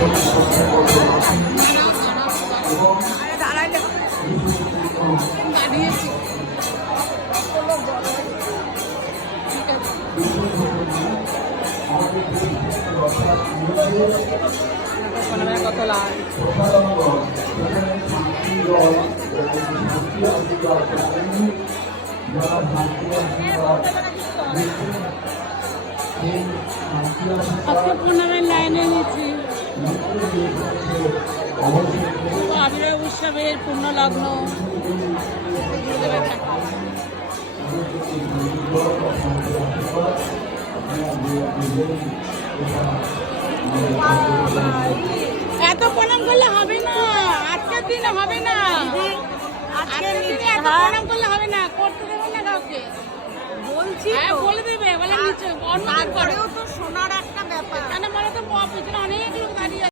কত লাভ আজকে 15 লাইনে নিচ্ছি আবির উৎসবের পূর্ণ লগ্ন এত প্রণাম করলে হবে না, আজকের দিনে হবে না, আজকের দিনে এত প্রণাম করলে হবে না, করতে দেবে না কাউকে বলছি, বলে দেবে বলে নিচে অন্য করেও তো শোনার একটা ব্যাপার, কেন মানে তো পিছনে অনেক লোক দাঁড়িয়ে